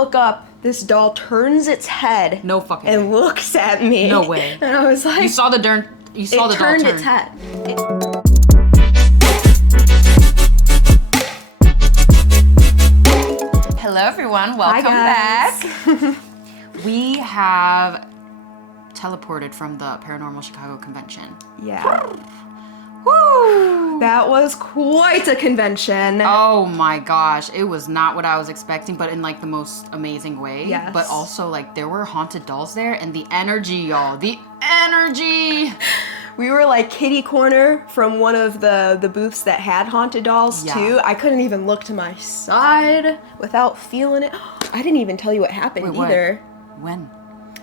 look up, this doll turns its head. No fucking and way. looks at me. No way. And I was like, You saw the doll turn. it turned its head. Hello everyone, welcome back. We have teleported from the Paranormal Chicago Convention. Yeah. Woo! That was quite a convention. Oh my gosh, it was not what I was expecting, but in like the most amazing way. Yes. But also like there were haunted dolls there and the energy, y'all. The energy! We were like kitty corner from one of the booths that had haunted dolls too. I couldn't even look to my side without feeling it. I didn't even tell you what happened either. When?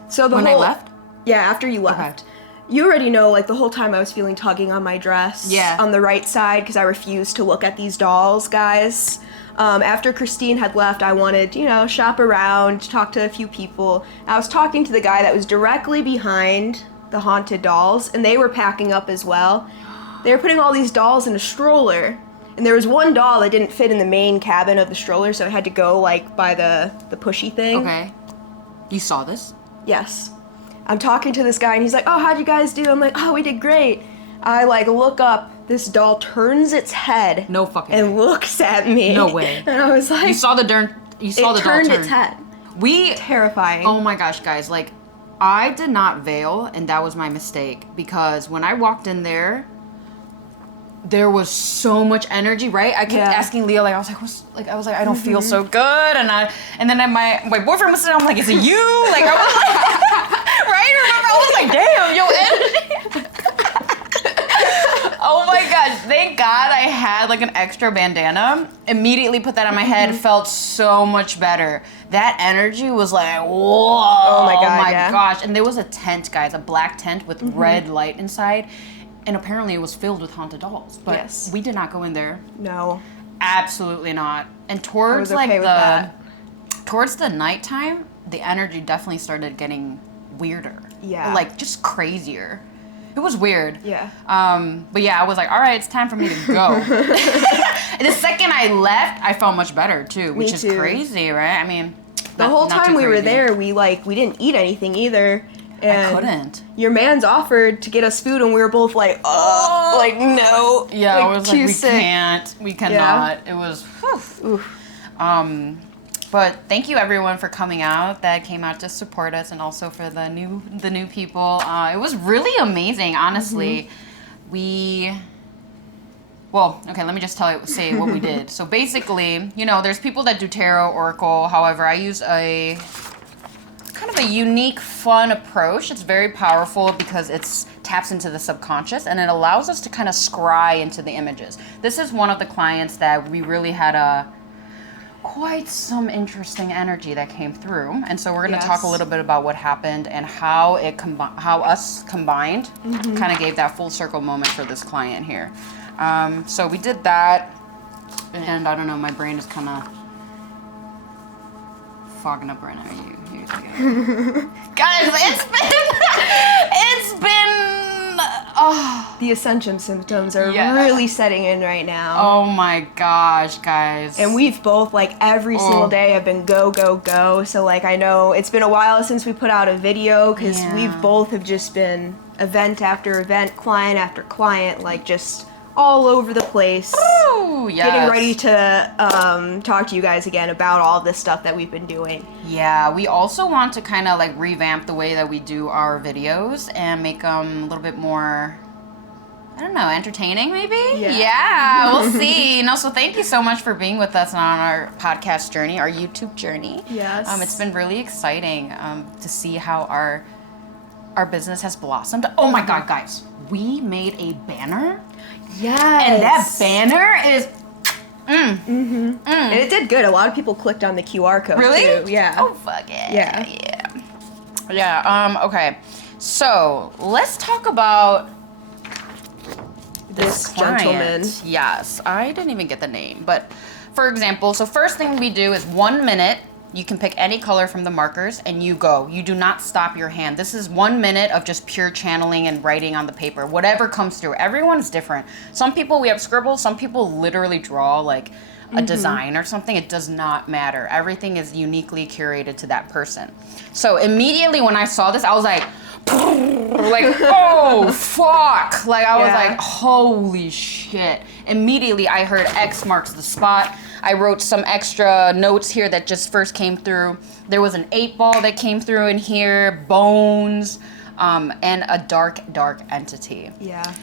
So When I left? Yeah, after you left. Okay. You already know, like, the whole time I was feeling tugging on my dress. Yeah. On the right side, because I refused to look at these dolls, guys. After Christine had left, I wanted, shop around, talk to a few people. I was talking to the guy that was directly behind the haunted dolls, and they were packing up as well. They were putting all these dolls in a stroller, and there was one doll that didn't fit in the main cabin of the stroller, so it had to go, like, by the pushy thing. Okay. You saw this? Yes. I'm talking to this guy, and he's like, oh, how'd you guys do? I'm like, oh, we did great. I, look up, this doll turns its head. No fucking and way. looks at me. No way. And I was like... You saw the doll turn. It turned its head. Terrifying. Oh my gosh, guys. Like, I did not veil, and that was my mistake. Because when I walked in there was so much energy, right? I kept asking Leah, I was like, I don't feel so good, and then my boyfriend was sitting, I'm like, is it you? Like, I was like, right? Remember, I was like, damn, yo, energy. Oh my gosh, thank God I had like an extra bandana. Immediately put that on my head, felt so much better. That energy was like, whoa, oh my God, gosh. And there was a tent, guys, a black tent with red light inside. And apparently it was filled with haunted dolls. But we did not go in there. No. Absolutely not. And towards towards the nighttime, the energy definitely started getting weirder. Yeah. Like just crazier. It was weird. Yeah. But yeah, I was like, all right, it's time for me to go. And the second I left, I felt much better too, which is crazy, right? I mean, the whole time we were there, we didn't eat anything either. And I couldn't. Your man's offered to get us food, and we were both like, no. Yeah, I was like, sick. We cannot. Yeah. It was, Oof. But thank you everyone for coming out that came out to support us, and also for the new people. It was really amazing, honestly. Well, okay, let me just say what we did. So basically, there's people that do tarot, oracle. However, I use a kind of a unique, fun approach. It's very powerful because it taps into the subconscious, and it allows us to kind of scry into the images. This is one of the clients that we really had quite some interesting energy that came through, and so we're going to talk a little bit about what happened and how us combined kind of gave that full circle moment for this client here. So we did that, and I don't know, my brain is kind of fogging up right now. Guys, it's been the ascension symptoms are really setting in right now. Oh my gosh, guys. And we've both every single day have been go, go, go. So I know it's been a while since we put out a video, because we've both have just been event after event, client after client, just all over the place. Ooh, yes. Getting ready to talk to you guys again about all this stuff that we've been doing. Yeah, we also want to kind of revamp the way that we do our videos and make them a little bit more, I don't know, entertaining maybe? Yeah, we'll see. So thank you so much for being with us on our podcast journey, our YouTube journey. Yes. It's been really exciting to see how our business has blossomed. Oh my God, guys, we made a banner. Yes. And that banner is And it did good. A lot of people clicked on the QR code too. Yeah. Oh fuck it. Yeah. Okay. So let's talk about this gentleman. Yes. I didn't even get the name, but for example, so first thing we do is 1 minute. You can pick any color from the markers and you go. You do not stop your hand. This is 1 minute of just pure channeling and writing on the paper. Whatever comes through. Everyone's different. Some people, we have scribbles. Some people literally draw a design or something. It does not matter. Everything is uniquely curated to that person. So immediately when I saw this, I was like, oh fuck. Like I was like, holy shit. Immediately I heard X marks the spot. I wrote some extra notes here that just first came through. There was an 8 ball that came through in here, bones, and a dark entity. Yeah.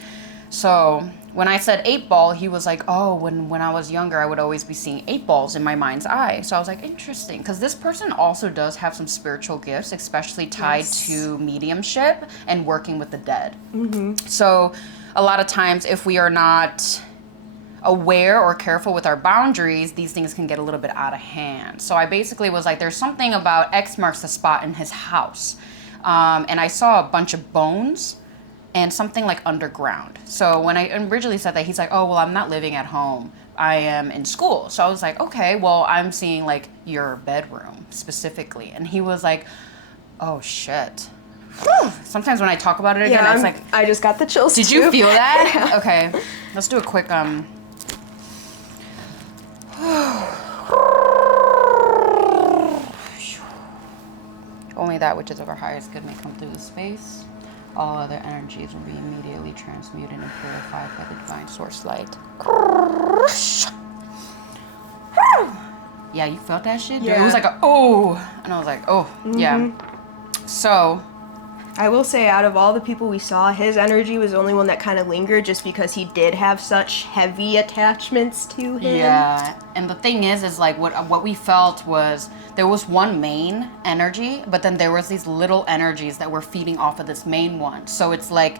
So when I said 8 ball, he was like, oh, when I was younger, I would always be seeing 8 balls in my mind's eye. So I was like, interesting. Because this person also does have some spiritual gifts, especially tied to mediumship and working with the dead. So a lot of times if we are not aware or careful with our boundaries, these things can get a little bit out of hand. So I basically was like, there's something about X marks the spot in his house. And I saw a bunch of bones and something like underground. So when I originally said that, he's like, oh, well, I'm not living at home. I am in school. So I was like, okay, well, I'm seeing like your bedroom specifically. And he was like, oh shit. Sometimes when I talk about it again, it's like, I just got the chills. Did you feel that? Okay, let's do a quick, only that which is of our highest good may come through the space. All other energies will be immediately transmuted and purified by the divine source light. Yeah, you felt that shit? Yeah. It was like a, oh, and I was like, oh, yeah. So, I will say, out of all the people we saw, his energy was the only one that kind of lingered just because he did have such heavy attachments to him. yeah, and the thing is like what we felt was there was one main energy, but then there was these little energies that were feeding off of this main one. So it's like,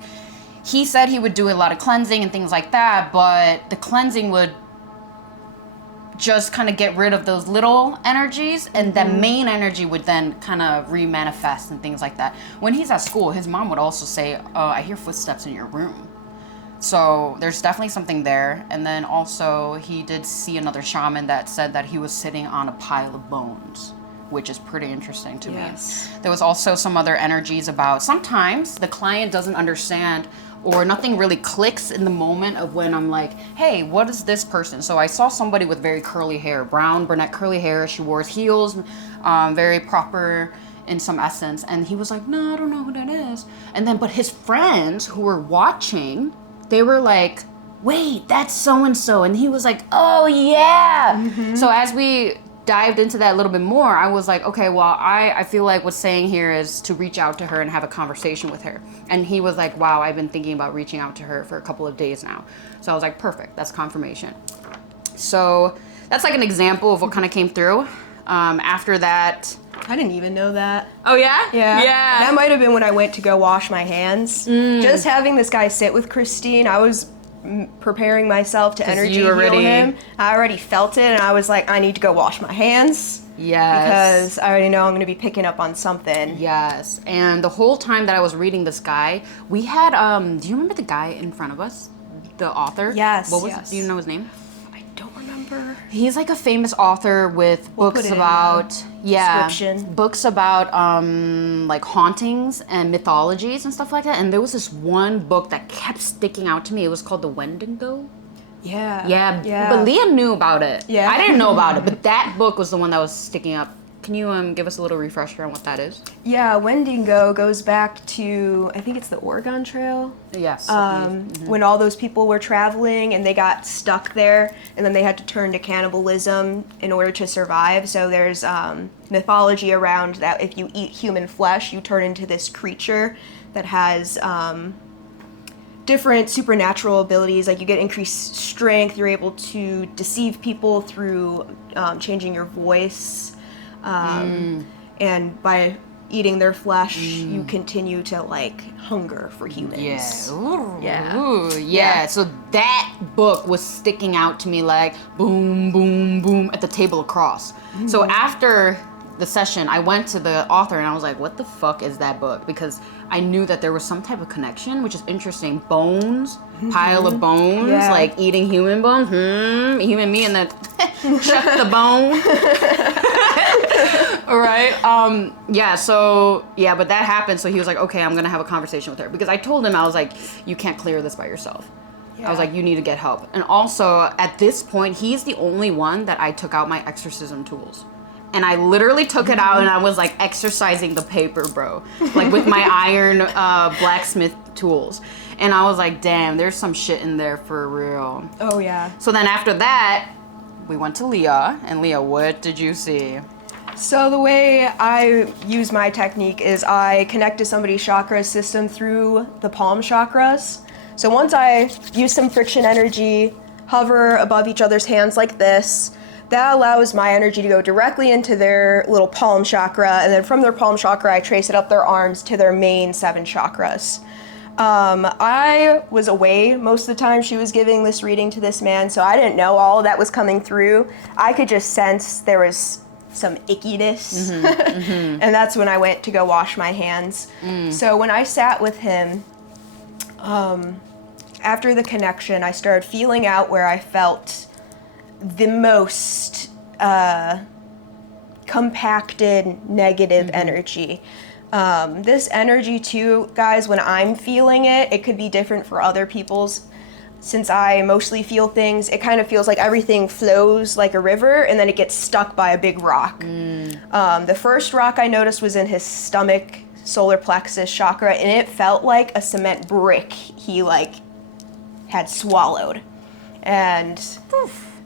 he said he would do a lot of cleansing and things like that, but the cleansing would just kind of get rid of those little energies, and the main energy would then kind of re-manifest and things like that. When he's at school, his mom would also say, I hear footsteps in your room. So there's definitely something there. And then also he did see another shaman that said that he was sitting on a pile of bones, which is pretty interesting to me. There was also some other energies about sometimes the client doesn't understand or nothing really clicks in the moment of when I'm like, hey, what is this person? So I saw somebody with very curly hair, brown, brunette curly hair. She wore heels, very proper in some essence. And he was like, no, I don't know who that is. And then, but his friends who were watching, they were like, wait, that's so-and-so. And he was like, oh yeah. So as we dived into that a little bit more, I was like, okay, well, I feel like what's saying here is to reach out to her and have a conversation with her. And he was like, wow, I've been thinking about reaching out to her for a couple of days now. So I was like, perfect, that's confirmation. So that's like an example of what kind of came through. After that, I didn't even know that. oh yeah? Yeah. Yeah. That might have been when I went to go wash my hands. Just having this guy sit with Christine, I was preparing myself to energy heal him. I already felt it, and I was like, I need to go wash my hands. Yes. Because I already know I'm going to be picking up on something. Yes. And the whole time that I was reading this guy, we had, do you remember the guy in front of us? The author? Yes. What was, do you know his name? I don't remember. He's like a famous author with books about, description. books about like hauntings and mythologies and stuff like that. And there was this one book that kept sticking out to me. It was called The Wendigo. Yeah. Yeah. But Leah knew about it. Yeah. I didn't know about it, but that book was the one that was sticking up. Can you give us a little refresher on what that is? Yeah, Wendigo goes back to, I think it's the Oregon Trail. Yes. When all those people were traveling and they got stuck there, and then they had to turn to cannibalism in order to survive. So there's mythology around that if you eat human flesh, you turn into this creature that has different supernatural abilities. Like you get increased strength, you're able to deceive people through changing your voice. And by eating their flesh, you continue to like hunger for humans. Yeah. So that book was sticking out to me like boom, boom, boom at the table across. So after the session, I went to the author and I was like, what the fuck is that book? Because I knew that there was some type of connection, which is interesting. Bones, pile of bones, like eating human bones. Human me and then chuck the bone. All right. But that happened. So he was like, okay, I'm going to have a conversation with her. Because I told him, I was like, you can't clear this by yourself. I was like, you need to get help. And also, at this point, he's the only one that I took out my exorcism tools. And I literally took it out and I was like exercising the paper, bro. Like with my iron blacksmith tools. And I was like, damn, there's some shit in there for real. Oh, yeah. So then after that, we went to Lia. And Lia, what did you see? So the way I use my technique is I connect to somebody's chakra system through the palm chakras. So once I use some friction energy, hover above each other's hands like this, that allows my energy to go directly into their little palm chakra, and then from their palm chakra, I trace it up their arms to their main 7 chakras. I was away most of the time she was giving this reading to this man, so I didn't know all of that was coming through. I could just sense there was some ickiness, and that's when I went to go wash my hands. So when I sat with him, after the connection, I started feeling out where I felt the most compacted negative energy. This energy too, guys, when I'm feeling it, it could be different for other people's. Since I mostly feel things, it kind of feels like everything flows like a river and then it gets stuck by a big rock. The first rock I noticed was in his stomach, solar plexus chakra, and it felt like a cement brick he had swallowed. And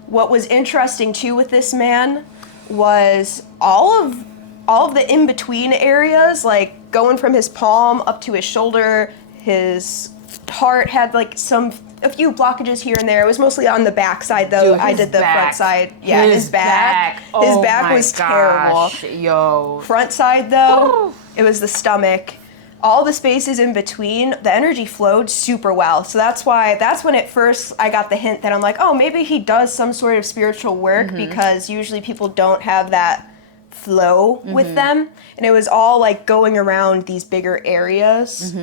what was interesting too with this man was all of the in-between areas, like going from his palm up to his shoulder, his heart had a few blockages here and there. It was mostly on the back side though. Dude, I did the front side. Yeah, his back. Oh his back was gosh. terrible. Yo. Front side though, it was the stomach. All the spaces in between, the energy flowed super well. So that's when at first I got the hint that I'm like, oh, maybe he does some sort of spiritual work, because usually people don't have that flow with them. And it was all like going around these bigger areas.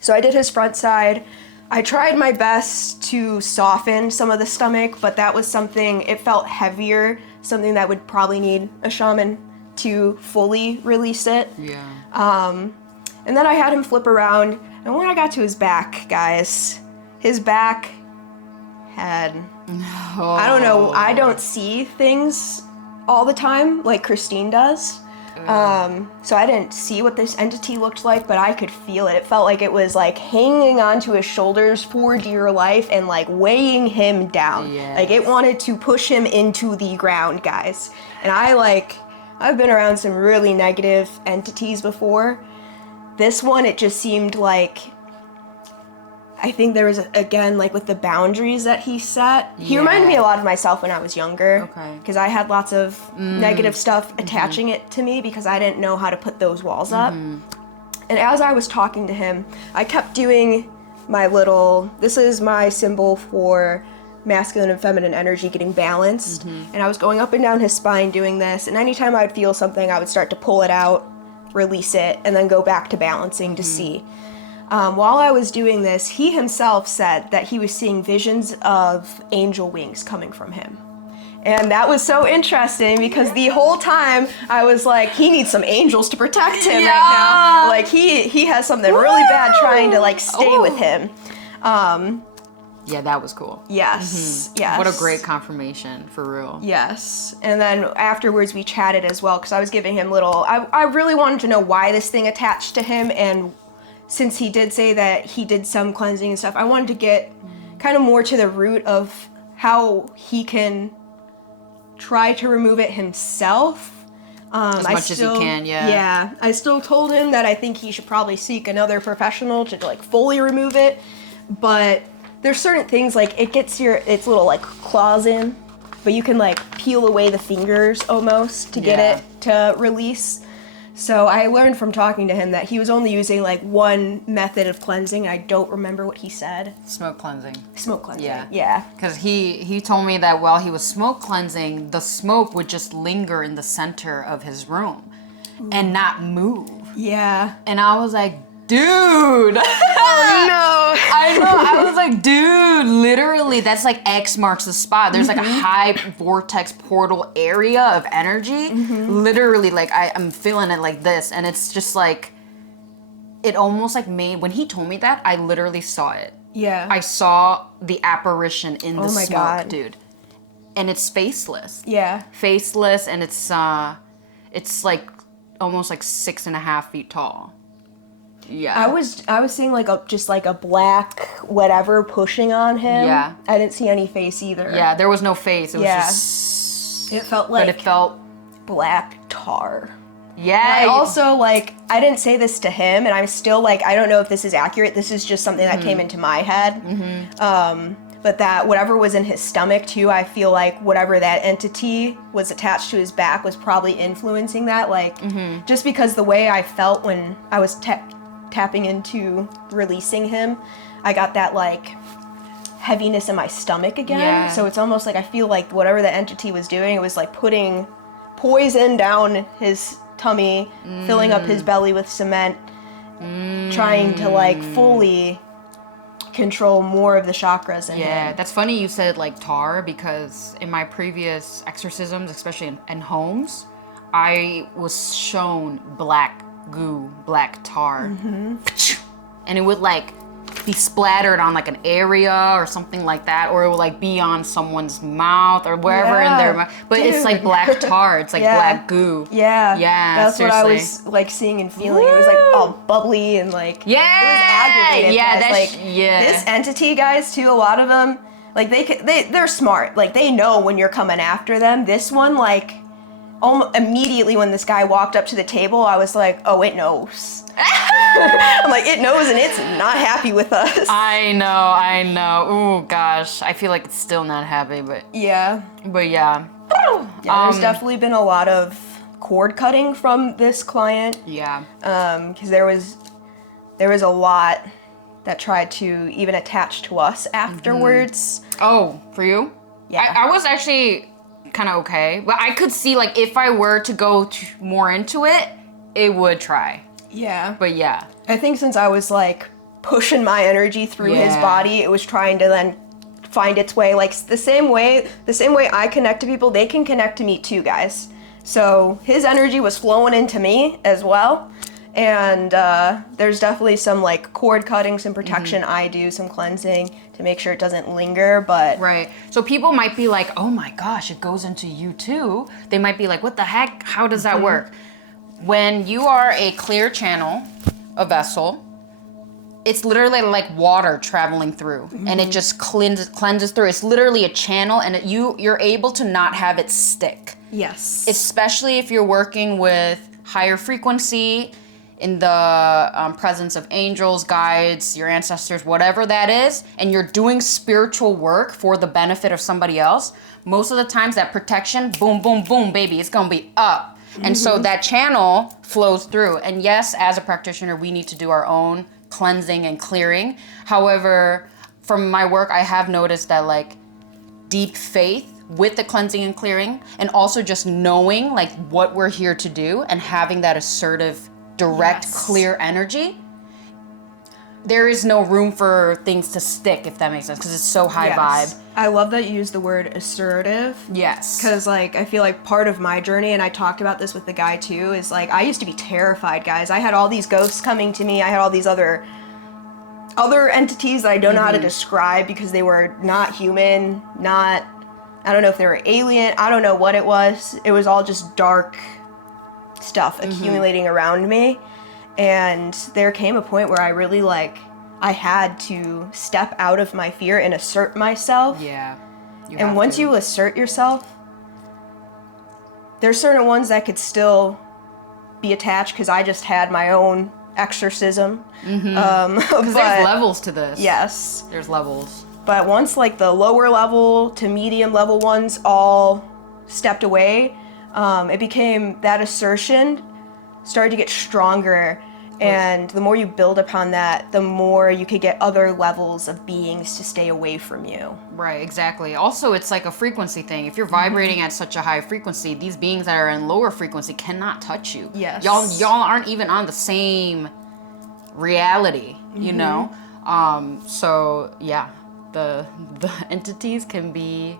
So I did his front side. I tried my best to soften some of the stomach, but that was something, it felt heavier, something that would probably need a shaman to fully release it. Yeah. And then I had him flip around, and when I got to his back, guys, his back had, I don't know, I don't see things all the time like Christine does. So I didn't see what this entity looked like, but I could feel it. It felt like it was like hanging onto his shoulders for dear life and like weighing him down. Yes. Like it wanted to push him into the ground, guys. And I've been around some really negative entities before. This one, it just seemed like, I think there was, again, like with the boundaries that he set. He reminded me a lot of myself when I was younger. Okay. Because I had lots of negative stuff attaching it to me because I didn't know how to put those walls up. And as I was talking to him, I kept doing this is my symbol for masculine and feminine energy getting balanced. And I was going up and down his spine doing this. And anytime I'd feel something, I would start to pull it out, release it, and then go back to balancing to see. While I was doing this, he himself said that he was seeing visions of angel wings coming from him. And that was so interesting because the whole time I was like, he needs some angels to protect him right now. Like he has something really bad trying to stay with him. Yeah, that was cool. Yes, yes. What a great confirmation, for real. Yes. And then afterwards we chatted as well because I was giving him I really wanted to know why this thing attached to him, and since he did say that he did some cleansing and stuff, I wanted to get kind of more to the root of how he can try to remove it himself. As much as he can, yeah. Yeah. I still told him that I think he should probably seek another professional to fully remove it, but there's certain things, it gets its little claws in, but you can peel away the fingers almost to get it to release. So I learned from talking to him that he was only using one method of cleansing. I don't remember what he said. Smoke cleansing. Smoke cleansing. Yeah. Yeah. Because he told me that while he was smoke cleansing, the smoke would just linger in the center of his room and not move. Yeah. And I was like, dude. Oh no. I know. I was like, dude, literally, that's X marks the spot. There's a high vortex portal area of energy. Literally, I'm feeling it like this. And it's just it almost made, when he told me that, I literally saw it. Yeah. I saw the apparition in the smoke, God. dude. And it's faceless. Yeah. Faceless, and it's like almost like 6.5 feet tall. Yeah. I was seeing like a black whatever pushing on him. Yeah. I didn't see any face either. Yeah, there was no face. It was Yeah. just... It felt like But it felt... black tar. Yeah. I also, like, I didn't say this to him, and I'm still, like, I don't know if this is accurate. This is just something that came into my head. But that whatever was in his stomach, too, I feel like whatever that entity was attached to his back was probably influencing that. Like, just because the way I felt when I was tapping into releasing him, I got that, like, heaviness in my stomach again. Yeah. So it's almost like I feel like whatever the entity was doing, it was, like, putting poison down his tummy, filling up his belly with cement, trying to like fully control more of the chakras in him. That's funny you said like tar, because in my previous exorcisms, especially in homes, I was shown black goo, black tar, and it would like be splattered on like an area or something like that, or it would like be on someone's mouth or wherever in their mouth. But dude. it's like black tar. It's like black goo. Yeah. That's seriously. what I was like seeing and feeling. It was like all bubbly and like it was aggravated. Yeah, guys. that's like this entity, guys, too. A lot of them, like they're smart. Like they know when you're coming after them. This one, like, immediately when this guy walked up to the table, I was like, oh, it knows. I'm like, it knows and it's not happy with us. I know. Oh gosh, I feel like it's still not happy, but yeah. yeah. There's definitely been a lot of cord cutting from this client. Yeah. Because there was a lot that tried to even attach to us afterwards. Oh, for you? Yeah. I was actually kind of okay, but I could see like if I were to go more into it, it would try. Yeah. But yeah. I think since I was like pushing my energy through his body, it was trying to then find its way. Like the same way I connect to people, they can connect to me too, guys. So his energy was flowing into me as well. And there's definitely some like cord cutting, some protection I do, some cleansing to make sure it doesn't linger, but... Right. So people might be like, oh my gosh, it goes into you too. They might be like, what the heck? How does that work? When you are a clear channel, a vessel, it's literally like water traveling through, and it just cleanses through. It's literally a channel, and you're able to not have it stick. Yes. Especially if you're working with higher frequency, in the presence of angels, guides, your ancestors, whatever that is, and you're doing spiritual work for the benefit of somebody else, most of the times that protection, boom, boom, boom, baby, it's gonna be up. And so that channel flows through. And yes, as a practitioner, we need to do our own cleansing and clearing. However, from my work, I have noticed that like deep faith with the cleansing and clearing, and also just knowing like what we're here to do and having that assertive, direct, clear energy, there is no room for things to stick, if that makes sense, because it's so high vibe. I love that you use the word assertive. Yes. Because, like, I feel like part of my journey, and I talked about this with the guy, too, is, like, I used to be terrified, guys. I had all these ghosts coming to me. I had all these other entities that I don't know how to describe because they were not human, I don't know if they were alien. I don't know what it was. It was all just dark stuff accumulating around me. And there came a point where I really, like, I had to step out of my fear and assert myself. Yeah. And once you assert yourself, there's certain ones that could still be attached because I just had my own exorcism. Because there's levels to this. Yes. There's levels. But once, like, the lower level to medium level ones all stepped away, it became, that assertion started to get stronger. And the more you build upon that, the more you could get other levels of beings to stay away from you. Right, exactly. Also, it's like a frequency thing. If you're vibrating at such a high frequency, these beings that are in lower frequency cannot touch you. Yes. Y'all aren't even on the same reality, you know? So, yeah, the entities can be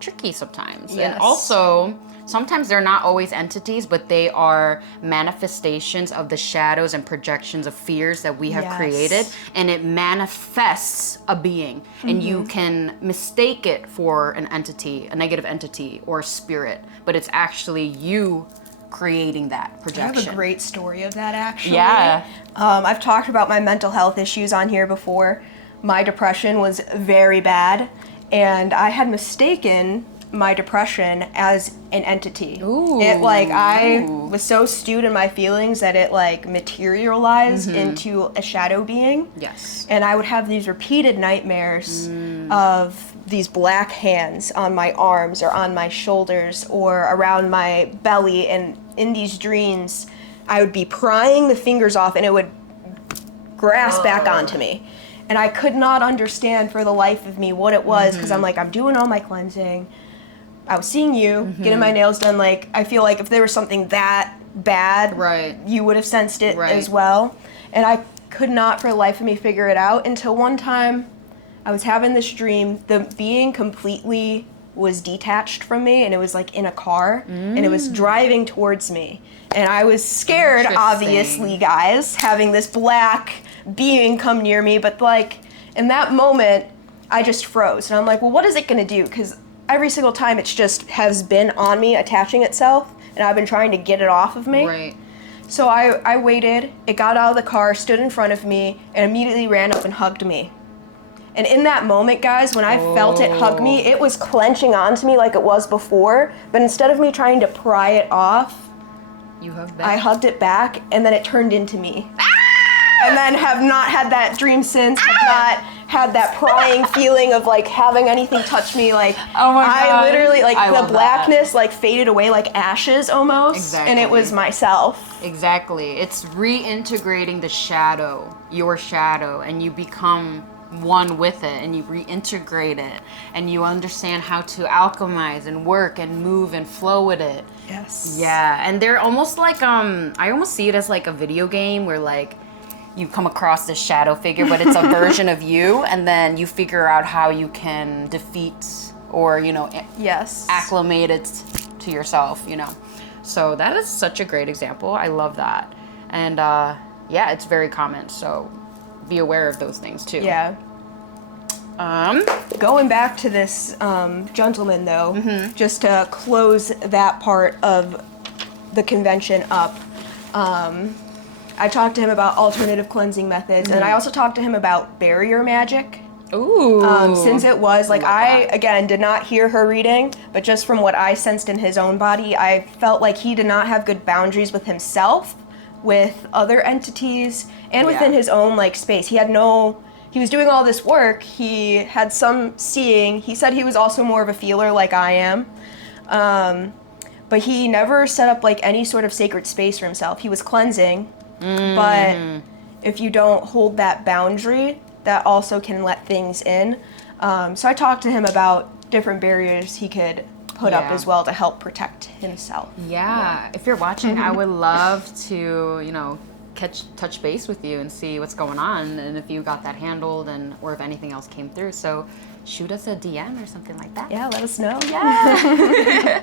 tricky sometimes. Yes. And also, sometimes they're not always entities, but they are manifestations of the shadows and projections of fears that we have created, and it manifests a being, and you can mistake it for an entity, a negative entity, or a spirit, but it's actually you creating that projection. I have a great story of that, actually. Yeah. I've talked about my mental health issues on here before. My depression was very bad, and I had mistaken my depression as an entity. Ooh. It I was so stewed in my feelings that it materialized into a shadow being. Yes. And I would have these repeated nightmares of these black hands on my arms or on my shoulders or around my belly, and in these dreams I would be prying the fingers off and it would grasp back onto me. And I could not understand for the life of me what it was, because I'm doing all my cleansing. I was seeing you, getting my nails done. I feel like if there was something that bad, right, you would have sensed it right, as well. And I could not for the life of me figure it out until one time I was having this dream. The being completely was detached from me, and it was in a car, and it was driving towards me. And I was scared, obviously, guys, having this black being come near me, but in that moment I just froze, and I'm like, well, what is it gonna do? Because every single time it's just has been on me, attaching itself, and I've been trying to get it off of me. Right. So I waited, it got out of the car, stood in front of me, and immediately ran up and hugged me. And in that moment, guys, when I felt it hug me, it was clenching onto me like it was before, but instead of me trying to pry it off, you hugged back. I hugged it back, and then it turned into me. And then have not had that dream since, have not had that prying feeling of having anything touch me. Oh my God. I literally, I the love blackness faded away like ashes almost. Exactly. And it was myself. Exactly. It's reintegrating the shadow, your shadow, and you become one with it, and you reintegrate it, and you understand how to alchemize and work and move and flow with it. Yes. Yeah, and they're almost I almost see it as a video game where you come across this shadow figure, but it's a version of you, and then you figure out how you can defeat or, Yes. acclimate it to yourself, So that is such a great example. I love that. And yeah, it's very common, so be aware of those things too. Yeah. Going back to this gentleman, though, just to close that part of the convention up, I talked to him about alternative cleansing methods, and I also talked to him about barrier magic. Ooh. Since it was, I, again, did not hear her reading, but just from what I sensed in his own body, I felt like he did not have good boundaries with himself, with other entities, and within his own, space. He was doing all this work, he had some seeing, he said he was also more of a feeler like I am, but he never set up, any sort of sacred space for himself. He was cleansing, but if you don't hold that boundary, that also can let things in. So I talked to him about different barriers he could put up as well to help protect himself. Yeah, if you're watching, I would love to, touch base with you and see what's going on, and if you got that handled, or if anything else came through. So shoot us a DM or something like that. Yeah, let us know. Yeah.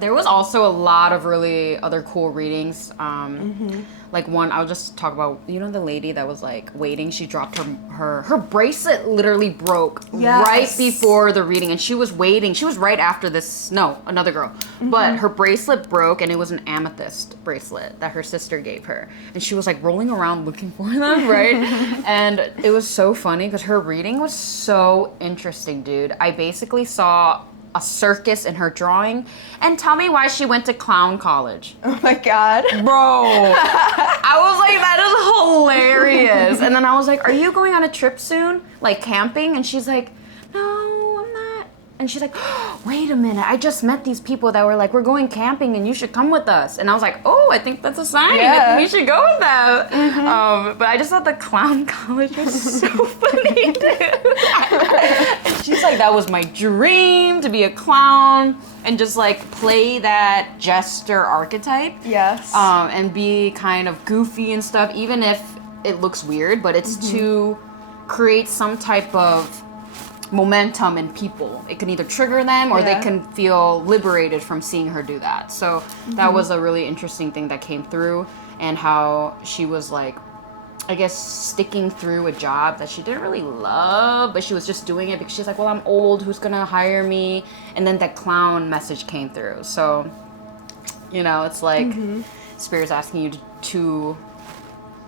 There was also a lot of really other cool readings. One, I'll just talk about, the lady that was waiting. She dropped her bracelet literally broke right before the reading, and she was waiting. She was right after this, no, another girl. But her bracelet broke, and it was an amethyst bracelet that her sister gave her. And she was rolling around looking for them, right? And it was so funny because her reading was so interesting, dude. I basically saw a circus in her drawing, and tell me why she went to clown college. Oh my God. Bro, I was like, that is hilarious. And then I was like, are you going on a trip soon? Camping? And she's like, no, I'm not. And she's like, oh, wait a minute, I just met these people that were we're going camping and you should come with us. And I was like, oh, I think that's a sign. Yeah. I think we should go with them. But I just thought the clown college was so funny, dude. And she's like, that was my dream, to be a clown and just play that jester archetype. Yes. And be kind of goofy and stuff, even if it looks weird, but it's to create some type of momentum in people. It can either trigger them or they can feel liberated from seeing her do that. So that was a really interesting thing that came through, and how she was like, I guess, sticking through a job that she didn't really love, but she was just doing it because she's like, well, I'm old, who's gonna hire me? And then that clown message came through. So, you know, it's like Spirit's asking you to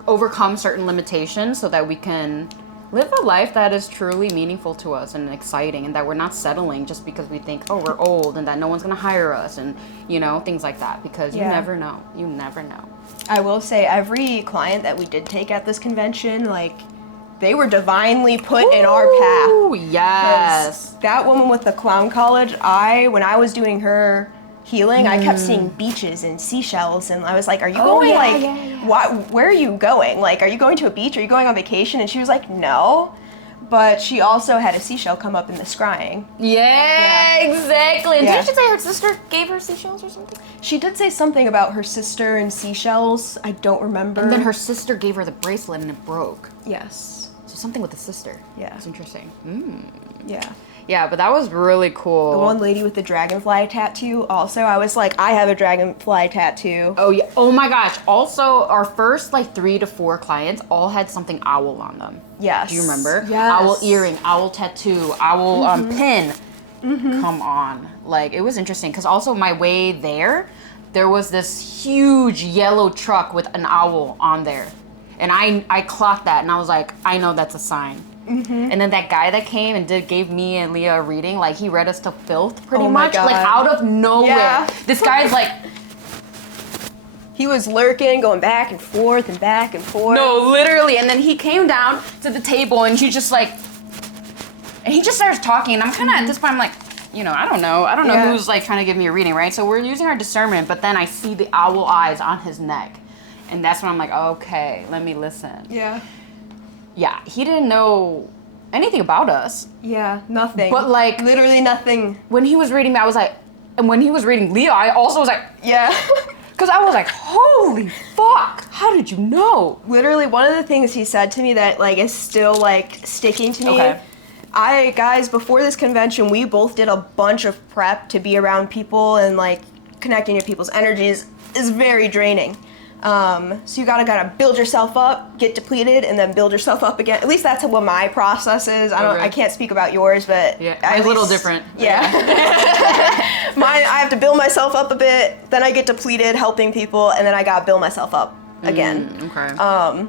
overcome certain limitations so that we can live a life that is truly meaningful to us and exciting, and that we're not settling just because we think, oh, we're old and that no one's gonna hire us, and, you know, things like that, because you never know. You never know. I will say, every client that we did take at this convention, like, they were divinely put in our path. Oh, yes. That woman with the clown college, when I was doing her healing, I kept seeing beaches and seashells, and I was like, are you going, where are you going? Like, are you going to a beach? Are you going on vacation? And she was like, no. But she also had a seashell come up in the scrying. Yeah, exactly. And didn't she say her sister gave her seashells or something? She did say something about her sister and seashells. I don't remember. And then her sister gave her the bracelet and it broke. Yes. So something with the sister. Yeah. That's interesting. Yeah. Yeah, but that was really cool. The one lady with the dragonfly tattoo, also, I was like, I have a dragonfly tattoo. Oh, yeah. Oh, my gosh. Also, our first, like, 3 to 4 clients all had something owl on them. Yes. Do you remember? Yes. Owl earring, owl tattoo, owl pin. Come on. Like, it was interesting. Because also, my way there was this huge yellow truck with an owl on there. And I clocked that, and I was like, I know that's a sign. And then that guy that came and gave me and Leah a reading, like, he read us to filth pretty much, like, out of nowhere. Yeah. This guy's like, he was lurking, going back and forth and back and forth. no, literally. And then he came down to the table, and he just like, and he just starts talking, and I'm kind of at this point, I'm like, you know, I don't know who's like trying to give me a reading, right? So we're using our discernment, but then I see the owl eyes on his neck, and that's when I'm like, okay, let me listen. Yeah, he didn't know anything about us. Yeah, nothing. But, like, literally nothing. When he was reading me, I was like, and when he was reading Leah, I also was like, yeah. Because I was like, holy fuck, how did you know? Literally, one of the things he said to me that, like, is still, like, sticking to me. Okay. Guys, before this convention, we both did a bunch of prep to be around people, and, like, connecting to people's energies is very draining. So you gotta build yourself up, get depleted, and then build yourself up again. At least that's what my process is. I can't speak about yours, but yeah, mine's a little different. Yeah. Mine, I have to build myself up a bit, then I get depleted helping people, and then I gotta build myself up again. Okay.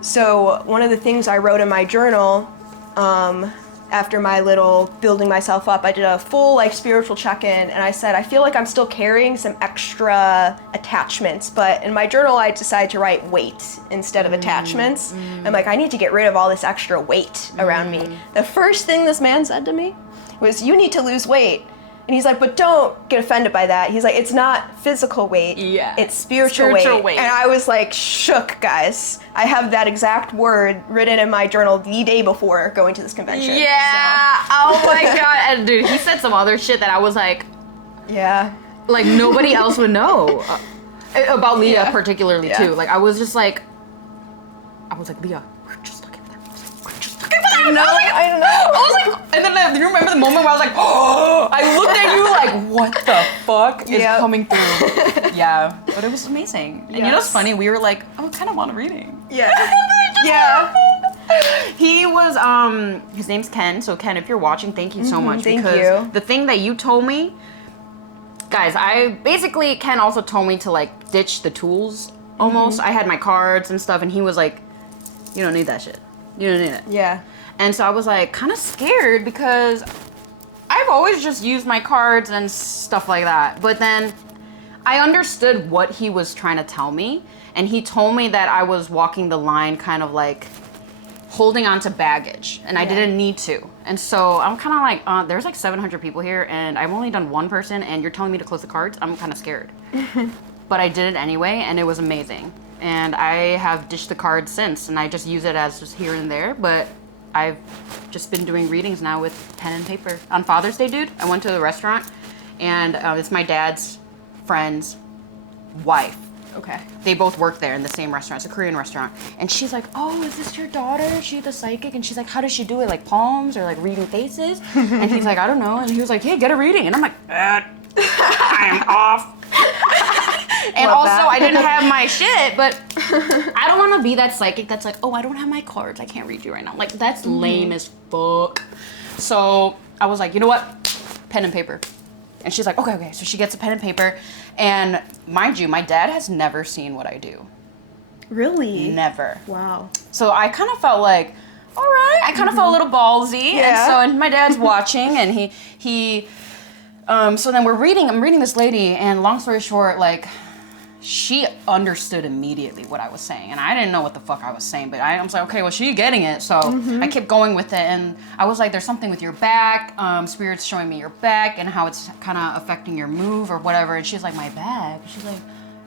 So one of the things I wrote in my journal, after my little building myself up, I did a full, like, spiritual check-in, and I said, I feel like I'm still carrying some extra attachments, but in my journal I decided to write weight instead of attachments. I'm like, I need to get rid of all this extra weight around me. The first thing this man said to me was, you need to lose weight. And he's like, but don't get offended by that. He's like, it's not physical weight, it's spiritual weight. And I was like, shook, guys. I have that exact word written in my journal the day before going to this convention. Yeah, so. Oh my god. And dude, he said some other shit that I was like, yeah. Like, nobody else would know. About Leah particularly, too. Like, I was like, Leah, we're just looking for that. I know. I was like, and then do you remember the moment where I was like, oh, I looked at you like, what the fuck is coming through? Yeah, but it was amazing. And you know what's funny? We were like, oh, I kind of want a reading. Yeah. Yeah. He was, his name's Ken. So Ken, if you're watching, thank you so much. Thank because you. The thing that you told me, guys, Ken also told me to, like, ditch the tools almost. I had my cards and stuff, and he was like, you don't need that shit. You don't need it. Yeah. And so I was like kind of scared because I've always just used my cards and stuff like that. But then I understood what he was trying to tell me. And he told me that I was walking the line kind of like holding on to baggage. And I didn't need to. And so I'm kind of like, there's like 700 people here and I've only done one person and you're telling me to close the cards? I'm kind of scared. But I did it anyway and it was amazing. And I have ditched the cards since and I just use it as just here and there. But I've just been doing readings now with pen and paper. On Father's Day, dude, I went to a restaurant and it's my dad's friend's wife. Okay. They both work there in the same restaurant. It's a Korean restaurant. And she's like, oh, is this your daughter? Is she the psychic? And she's like, how does she do it? Like palms or like reading faces? And he's like, I don't know. And he was like, hey, get a reading. And I'm like, I'm off. And Love also, that. I didn't have my shit, but I don't want to be that psychic that's like, oh, I don't have my cards. I can't read you right now. Like, that's lame as fuck. So I was like, you know what? Pen and paper. And she's like, okay. So she gets a pen and paper. And mind you, my dad has never seen what I do. Really? Never. Wow. So I kind of felt like, all right. I kind of felt a little ballsy. Yeah. And my dad's watching, and he so then I'm reading this lady, and long story short, like, she understood immediately what I was saying, and I didn't know what the fuck I was saying, but I was like, okay, well, she's getting it, so I kept going with it, and I was like, there's something with your back, Spirit's showing me your back, and how it's kind of affecting your move, or whatever, and she's like, my back? She's like,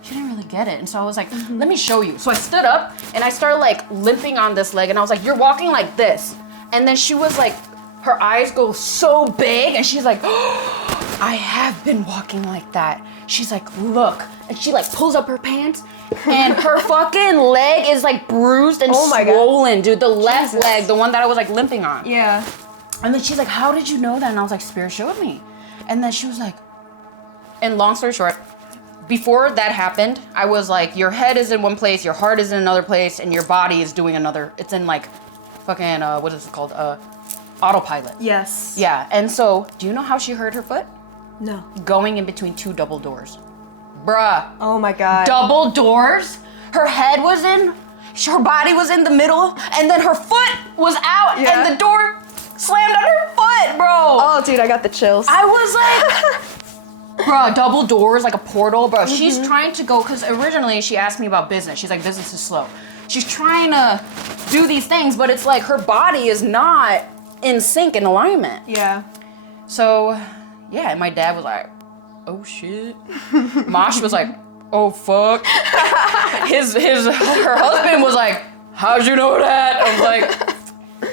she didn't really get it, and so I was like, let me show you. So I stood up, and I started, like, limping on this leg, and I was like, you're walking like this, and then she was like, her eyes go so big, and she's like, oh, I have been walking like that. She's like, look. And she like pulls up her pants, and her fucking leg is like bruised and swollen, dude. The left leg, the one that I was like limping on. Yeah. And then she's like, how did you know that? And I was like, Spirit showed me. And then she was like, and long story short, before that happened, I was like, your head is in one place, your heart is in another place, and your body is doing another. It's in like fucking, what is it called? Autopilot. Yes. Yeah. And so, do you know how she hurt her foot? No. Going in between two double doors. Bruh. Oh my God. Double doors? Her head was in, her body was in the middle, and then her foot was out, and the door slammed on her foot, bro. Oh, dude, I got the chills. I was like, bruh, double doors, like a portal, bro. She's trying to go, because originally she asked me about business. She's like, business is slow. She's trying to do these things, but it's like her body is not in sync, in alignment. Yeah. So, yeah, and my dad was like, oh shit. Mosh was like, oh fuck. Her husband was like, how'd you know that? I was like,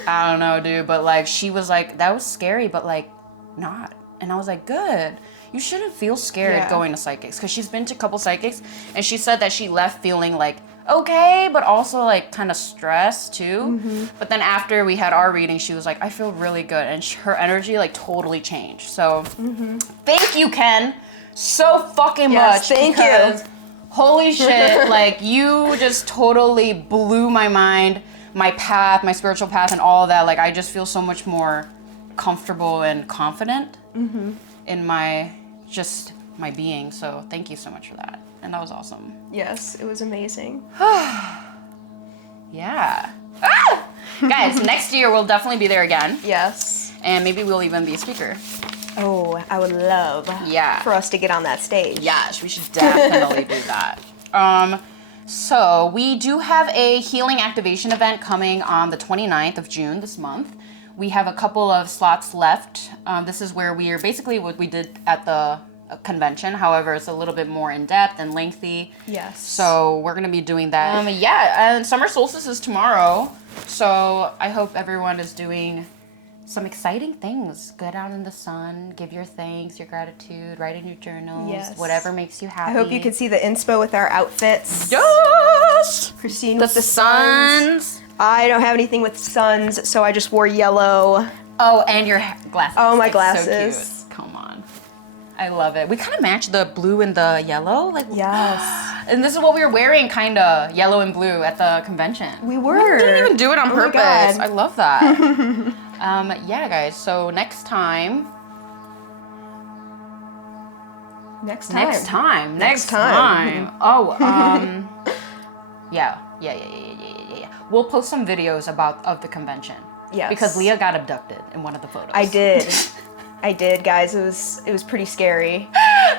I don't know, dude. But like, she was like, that was scary, but like, not. And I was like, good. You shouldn't feel scared going to psychics, because she's been to a couple psychics, and she said that she left feeling like okay, but also like kind of stressed too. But then after we had our reading, she was like, I feel really good, and her energy like totally changed. So thank you, Ken, so fucking much. Thank you. Holy shit, like you just totally blew my mind, my path, my spiritual path, and all of that. Like I just feel so much more comfortable and confident in my being. So thank you so much for that. And that was awesome. Yes, it was amazing. Yeah. Ah! Guys, next year we'll definitely be there again. Yes. And maybe we'll even be a speaker. Oh, I would love for us to get on that stage. Yes, we should definitely do that. So we do have a healing activation event coming on the 29th of June this month. We have a couple of slots left. This is where we are basically what we did at the convention. However, it's a little bit more in depth and lengthy. Yes. So we're gonna be doing that. Yeah, and summer solstice is tomorrow. So I hope everyone is doing some exciting things. Get out in the sun, give your thanks, your gratitude, write in your journals, whatever makes you happy. I hope you could see the inspo with our outfits. Yes! Christine The with the suns. I don't have anything with suns, so I just wore yellow. Oh, and your glasses. Oh, my It's glasses. So cute. Come on. I love it. We kind of match the blue and the yellow. Like, yes. And this is what we were wearing, kind of, yellow and blue at the convention. We were. We didn't even do it on purpose. God. I love that. Yeah, guys. So next time. Next time. Oh, yeah. We'll post some videos of the convention. Yes. Because Leah got abducted in one of the photos. I did, guys. It was pretty scary.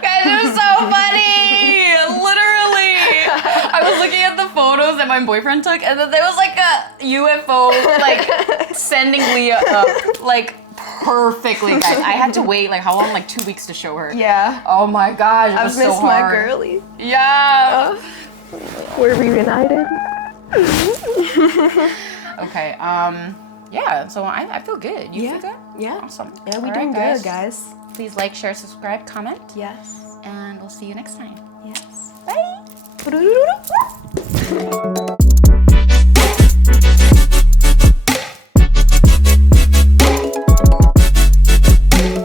Guys, it was so funny! Literally! I was looking at the photos that my boyfriend took, and then there was like a UFO, like, sending Leah up, like, perfectly, guys. I had to wait, like, how long? Like, 2 weeks to show her. Yeah. Oh my gosh, it was so hard. I miss my girlie. Yeah! We're reunited. Okay, yeah, so I feel good. You feel good? Yeah. Awesome. Yeah, we're All doing right, good, guys. Please like, share, subscribe, comment. Yes. And we'll see you next time. Yes. Bye!